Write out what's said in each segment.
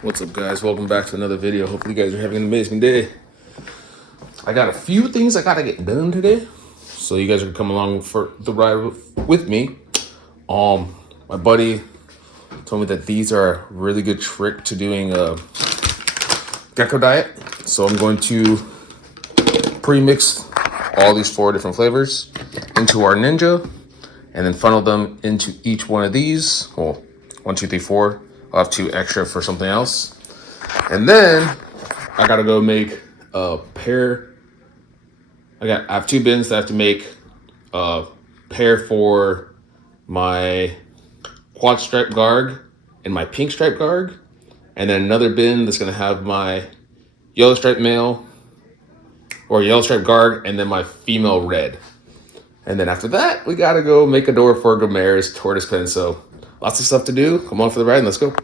What's up, guys? Welcome back to another video. Hopefully you guys are having an amazing day. I got a few things I gotta get done today, so you guys are coming along for the ride with me. My buddy told me that these are a really good trick to doing a gecko diet, so I'm going to pre-mix all these 4 different flavors into our Ninja and then funnel them into each one of these. Well, 1, 2, 3, 4. I'll have 2 extra for something else. And then I gotta go make a pair. I have 2 bins that I have to make a pair for my quad stripe garg and my pink stripe garg. And then another bin that's gonna have my yellow stripe male or yellow stripe garg and then my female red. And then after that, we gotta go make a door for Gomer's tortoise pen. So lots of stuff to do. Come on for the ride and let's go.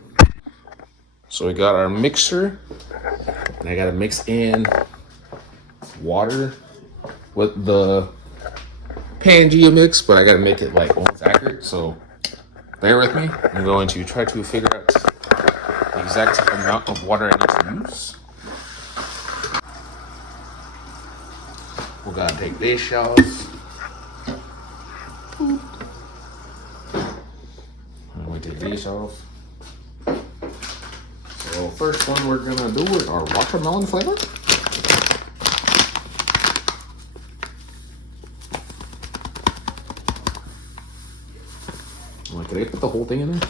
So we got our mixer, and I gotta mix in water with the Pangea mix, but I gotta make it like almost accurate. So bear with me. I'm going to try to figure out the exact amount of water I need to use. We gotta take this off. And we take this off. So first one we're gonna do is our watermelon flavor. Like, can I put the whole thing in there?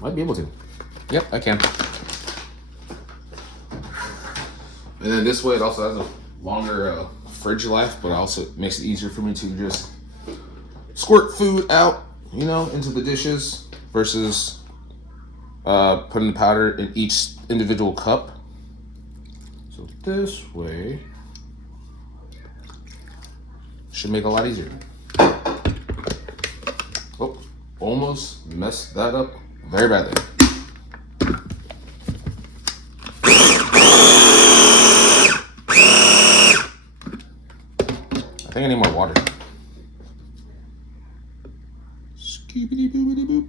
Might be able to. Yep, I can. And then this way it also has a longer fridge life, but also it makes it easier for me to just squirt food out, you know, into the dishes versus putting the powder in each individual cup. So this way should make it a lot easier. Oh, almost messed that up very badly. I think I need more water. Skibidi boobidi boop.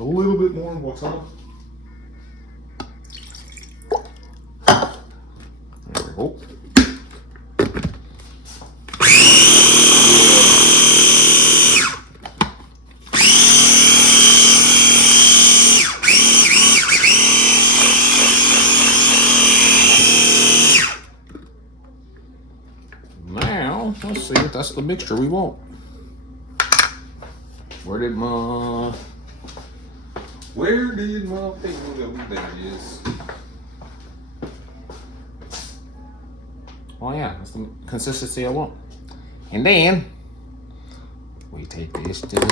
A little bit more water. There we go. Now, let's see if that's the mixture we want. Where did my thing go? There it is. Oh yeah, that's the consistency I want. And then we take this to the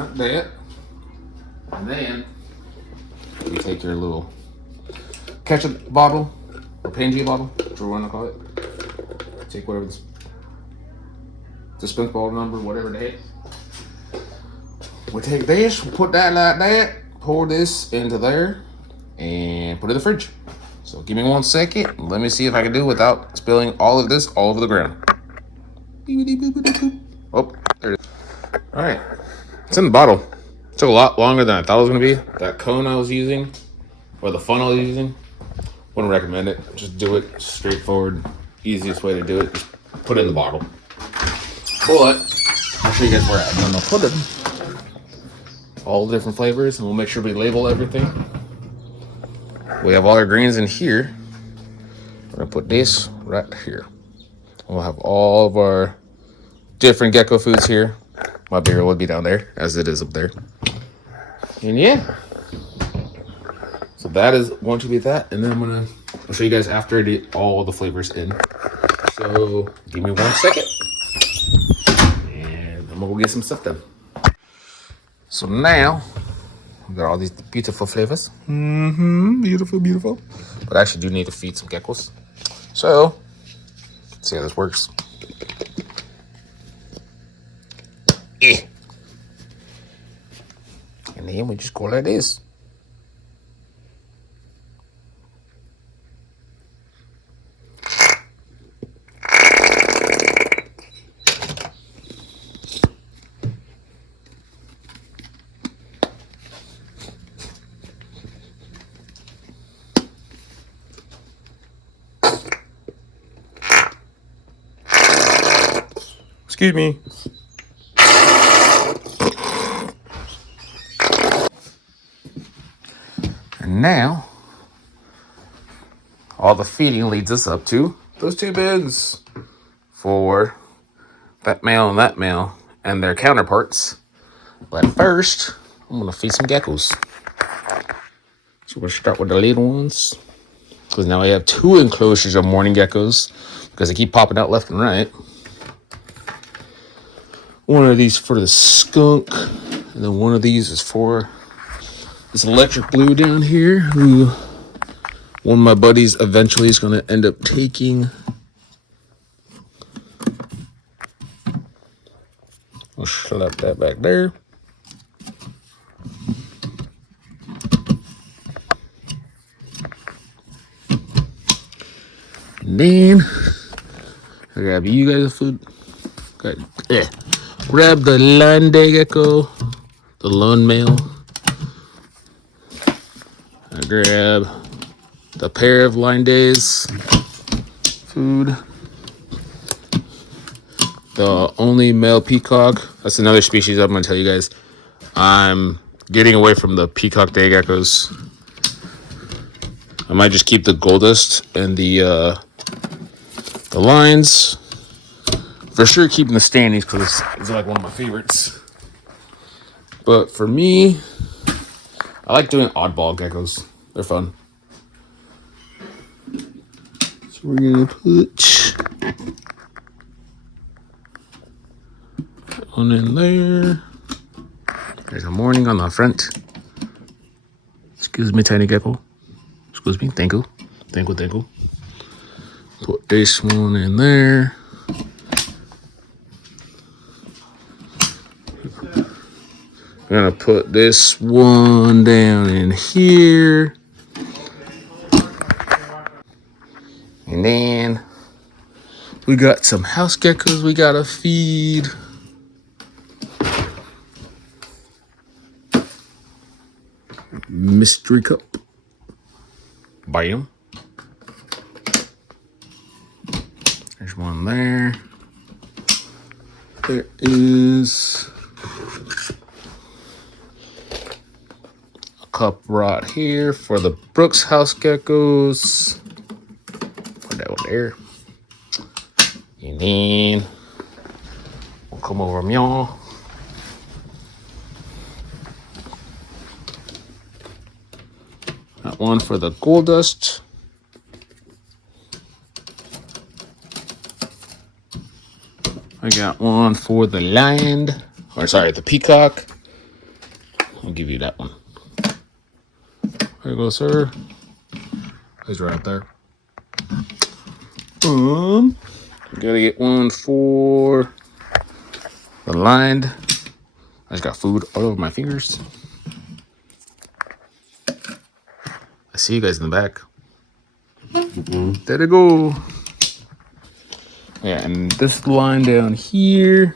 got that. And then you take your little ketchup bottle or Pangea bottle, whatever you want to call it. Take whatever this dispense bottle number, whatever the heck. We take this, we put that like that, pour this into there, and put it in the fridge. So give me 1 second. Let me see if I can do it without spilling all of this all over the ground. Oh, there it is. All right. It's in the bottle. It took a lot longer than I thought it was gonna be. That cone I was using, or the funnel I was using, wouldn't recommend it. Just do it straightforward. Easiest way to do it, just put it in the bottle. But I'll show you guys where I'm gonna put it. All the different flavors, and we'll make sure we label everything. We have all our greens in here. We're gonna put this right here. We'll have all of our different gecko foods here. My beer would be down there, as it is up there. And yeah. So that is going to be that. And then I'll show you guys after I get all the flavors in. So give me 1 second, and I'm gonna go get some stuff done. So now we got all these beautiful flavors. Beautiful, beautiful. But I actually do need to feed some geckos. So let's see how this works. And then we just go like this. Excuse me. And now, all the feeding leads us up to those two bins for that male and their counterparts. But first, I'm gonna feed some geckos. So we'll start with the little ones, because now I have 2 enclosures of morning geckos because they keep popping out left and right. One of these for the skunk, and then one of these is for this electric blue down here, who one of my buddies eventually is going to end up taking. I'll slap that back there. And then I grab you guys a food. Grab the land gecko, the lone male. I grab the pair of line days food. The only male peacock. That's another species I'm going to tell you guys. I'm getting away from the peacock day geckos. I might just keep the goldust and the lines. For sure keeping the standings because it's like one of my favorites. But for me, I like doing oddball geckos. They're fun. So we're going to put one in there. There's a morning on the front. Excuse me, tiny gecko. Excuse me. Thank you. Thank you, thank you. Put this one in there. I'm gonna put this one down in here. And then we got some house geckos we gotta feed. Mystery cup. Bam. There's one there. There is a cup right here for the Brooks house geckos. Put that one there. And then we'll come over y'all. Got one for the gold dust. I got one for the land, or sorry, the peacock. I'll give you that one. There you go, sir. He's right there. Gotta get one for the land. I just got food all over my fingers. I see you guys in the back. There they go. Yeah, and this line down here.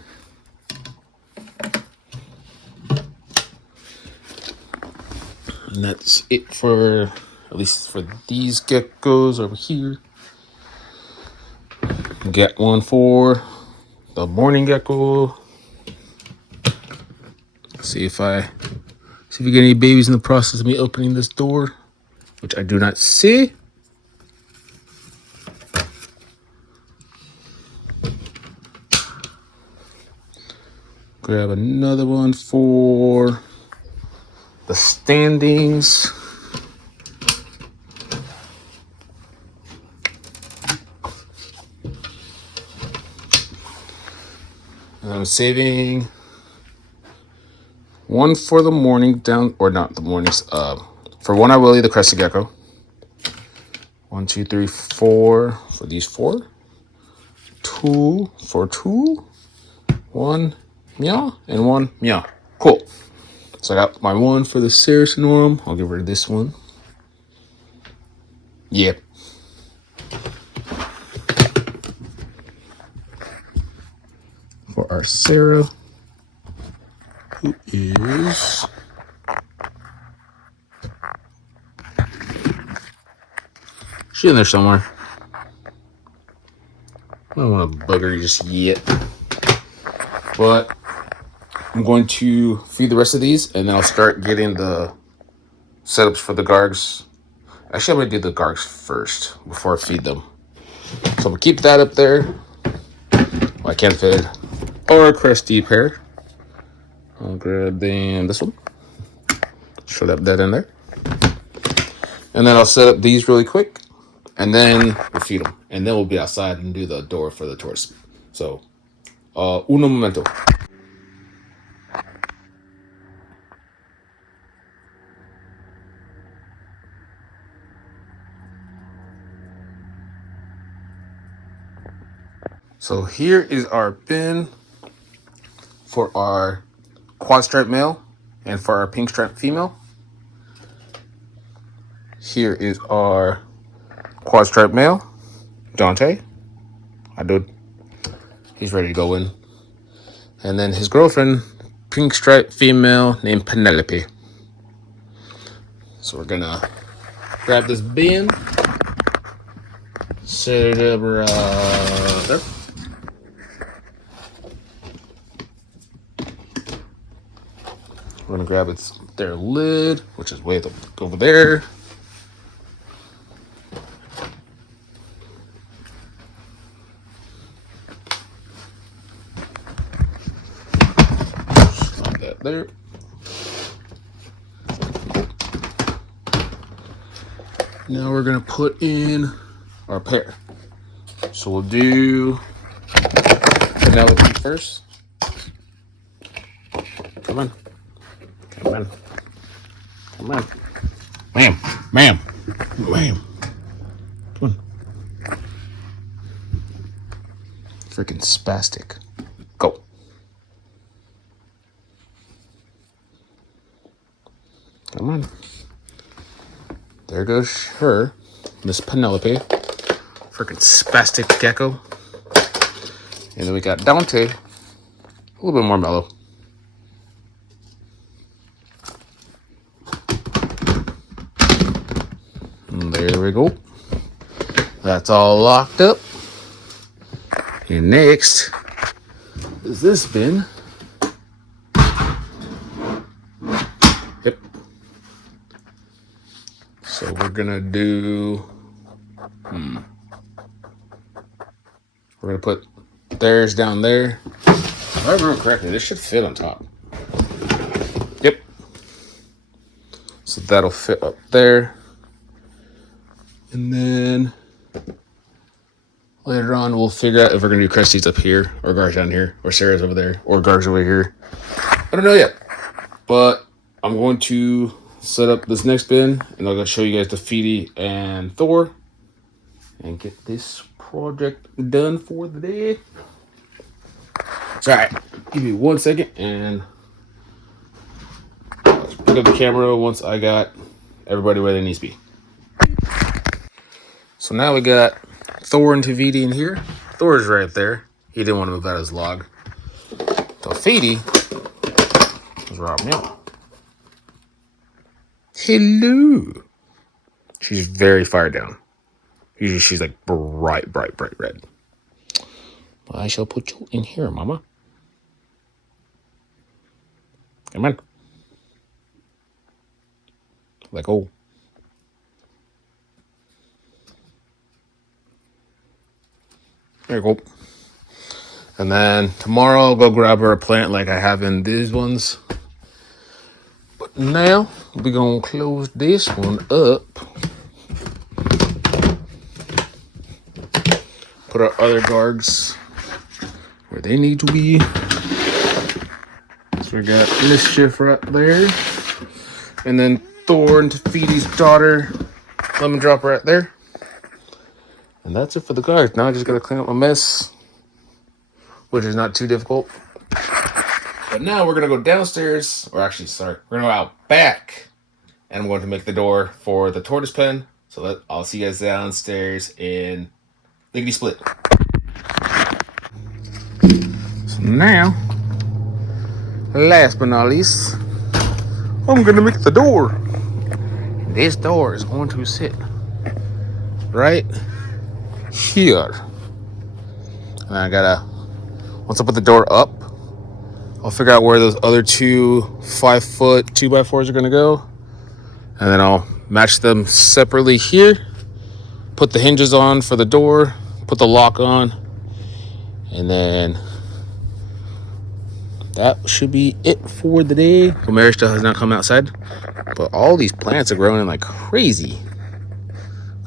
And that's it for, at least for these geckos over here. Get one for the morning gecko. See if we get any babies in the process of me opening this door, which I do not see. Grab another one for the standings. And I'm saving one for the morning down, or not the mornings. For one, I will eat the crested gecko. 1, 2, 3, 4 for these 4. 2 for 2. 1 meow and 1 meow. Cool. So I got my 1 for the Saracenorum. I'll give her this one. Yep. For our Sarah, who is she in there somewhere? I don't want to bug her just yet. But I'm going to feed the rest of these, and then I'll start getting the setups for the Gargs. Actually, I'm going to do the Gargs first before I feed them. So I'm going to keep that up there. Well, I can't fit or a crusty pair. I'll grab this one. Should have that in there. And then I'll set up these really quick. And then we'll feed them. And then we'll be outside and do the door for the tourists. So, uno momento. So here is our bin for our quad stripe male and for our pink stripe female. Here is our quad stripe male, Dante. He's ready to go in. And then his girlfriend, pink stripe female named Penelope. So we're gonna grab this bin, set it up there. We're gonna grab their lid, which is way over there. Slide that there. Now we're gonna put in our pair. So we'll do Penelope first. Come on. Come on. Come on. Ma'am. Ma'am. Ma'am. Come on. Freaking spastic. Go. Come on. There goes her, Miss Penelope. Freaking spastic gecko. And then we got Dante. A little bit more mellow. And there we go. That's all locked up. And next is this bin. Yep. So we're gonna do. We're gonna put theirs down there. If I remember correctly, this should fit on top. Yep. So that'll fit up there. And then later on, we'll figure out if we're gonna do Kresties up here, or Gar's down here, or Sarah's over there, or Gar's over here. I don't know yet. But I'm going to set up this next bin, and I'm gonna show you guys the Feedy and Thor, and get this project done for the day. It's all right. Give me 1 second, and I'll pick up the camera once I got everybody where they need to be. So now we got Thor and Tavidi in here. Thor's right there. He didn't want to move out of his log. So Feedy is right now. Hello. She's very fire down. Usually she's like bright red. I shall put you in here, mama. Come on. Like, oh. There you go. And then tomorrow I'll go grab her a plant like I have in these ones. But now we're going to close this one up. Put our other Gargs where they need to be. So we got Mischief right there. And then Thorn to feed his daughter. Lemon drop right there. And that's it for the guards. Now I just gotta clean up my mess, which is not too difficult. But now we're gonna go downstairs, or actually, sorry, we're gonna go out back, and I'm going to make the door for the tortoise pen. So I'll see you guys downstairs in Lickety Split. So now, last but not least, I'm gonna make the door. This door is going to sit right here. And I gotta, once I put the door up, I'll figure out where those other two 5-foot 2x4s are gonna go. And then I'll match them separately here. Put the hinges on for the door, put the lock on, and then that should be it for the day. Mary still has not come outside, but all these plants are growing like crazy.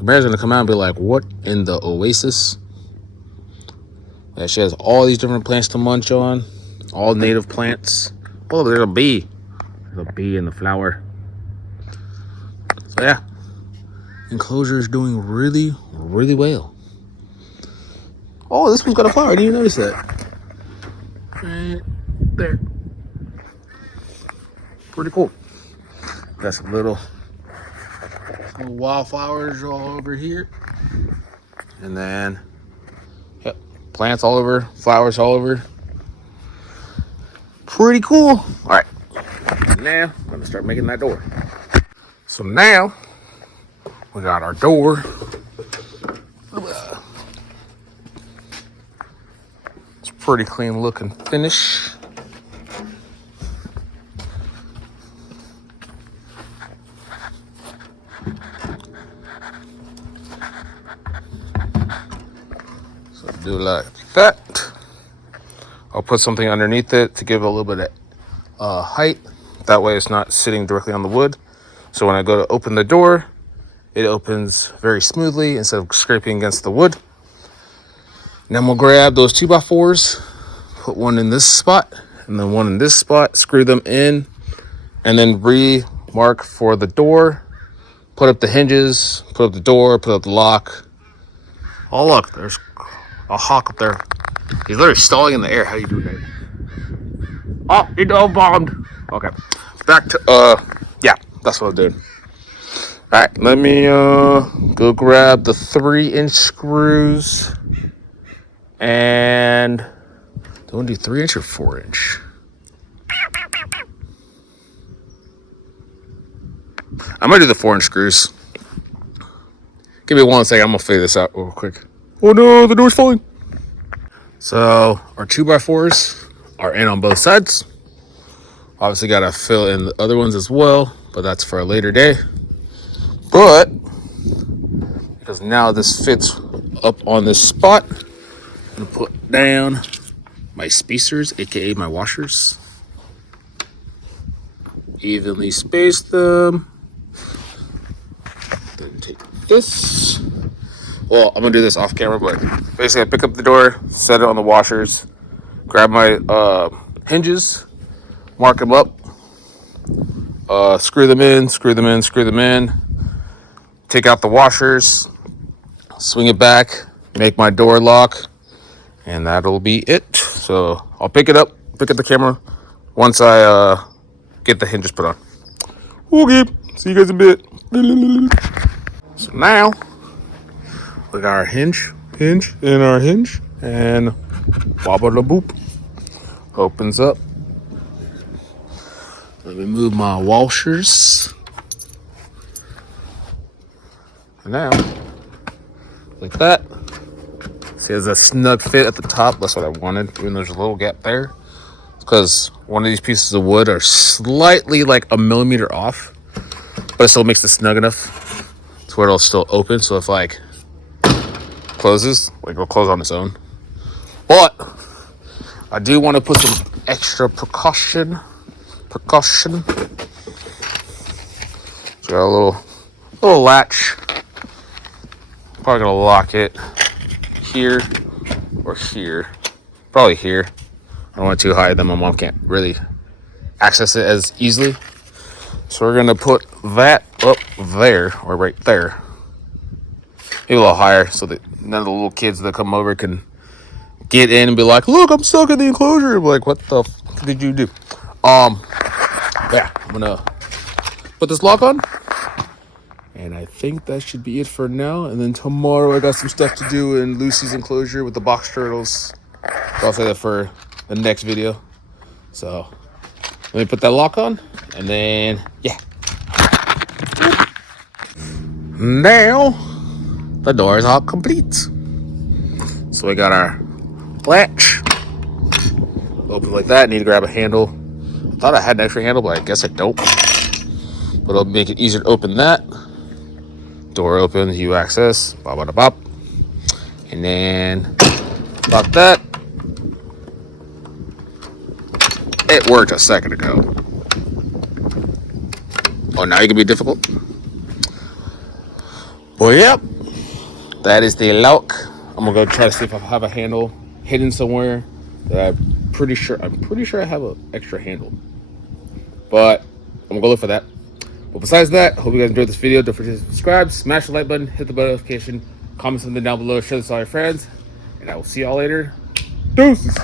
Mary's gonna come out and be like, what in the oasis? Yeah, she has all these different plants to munch on, all native plants. Oh, there's a bee. There's a bee in the flower. So yeah, enclosure is doing really, really well. Oh, this one's got a flower. I didn't even notice that. Right there. Pretty cool. Got some little wildflowers all over here. And then, yep, plants all over, flowers all over. Pretty cool. All right. Now, I'm going to start making that door. So now, we got our door. It's pretty clean looking finish. So do like that. I'll put something underneath it to give it a little bit of height. That way it's not sitting directly on the wood. So when I go to open the door, it opens very smoothly instead of scraping against the wood. And then we'll grab those 2x4s, put one in this spot and then one in this spot, screw them in, and then re-mark for the door. Put up the hinges, put up the door, put up the lock. Oh look, there's a hawk up there. He's literally stalling in the air. How do you do that? Oh, he dove bombed. Okay, back to yeah, that's what I'm doing. All right, let me go grab the 3-inch screws. And do I want to do 3-inch or 4-inch? I'm gonna do the 4-inch screws. Give me 1 second. I'm gonna figure this out real quick. Oh no, the door's falling. So our 2x4s are in on both sides. Obviously gotta fill in the other ones as well, but that's for a later day. But because now this fits up on this spot, I'm gonna put down my spacers, aka my washers. Evenly space them. Then take this. Well, I'm gonna do this off camera, but basically I pick up the door, set it on the washers, grab my hinges, mark them up, screw them in, take out the washers, swing it back, make my door lock, and that'll be it. So I'll pick it up, pick up the camera once I get the hinges put on. Okay, see you guys in a bit. So now we got our hinge, and wobble the boop opens up. Let me move my washers. And now, like that. See, there's a snug fit at the top. That's what I wanted, even though there's a little gap there. Because one of these pieces of wood are slightly like a millimeter off, but it still makes it snug enough to where it'll still open. So if like closes, like it'll close on its own. But I do want to put some extra precaution. So got a little latch. Probably gonna lock it here or here. Probably here. I don't want it too high, then my mom can't really access it as easily. So we're gonna put that up there, or right there, maybe a little higher, so that none of the little kids that come over can get in and be like, "Look, I'm stuck in the enclosure." I'm like, "What the f did you do?" Yeah, I'm gonna put this lock on, and I think that should be it for now. And then tomorrow I got some stuff to do in Lucy's enclosure with the box turtles. I'll say that for the next video. So let me put that lock on, and then yeah. Now the door is all complete. So we got our latch. Open like that. Need to grab a handle. I thought I had an extra handle, but I guess I don't. But it'll make it easier to open that. Door open, you access, bop, bop, bop. And then lock that. It worked a second ago. Oh, now you can be difficult. Well, yep. That is the lock. I'm gonna go try to see if I have a handle hidden somewhere. That I'm pretty sure I have an extra handle. But I'm gonna go look for that. But besides that, hope you guys enjoyed this video. Don't forget to subscribe, smash the like button, hit the bell notification, comment something down below, share this with all your friends, and I will see y'all later. Deuces.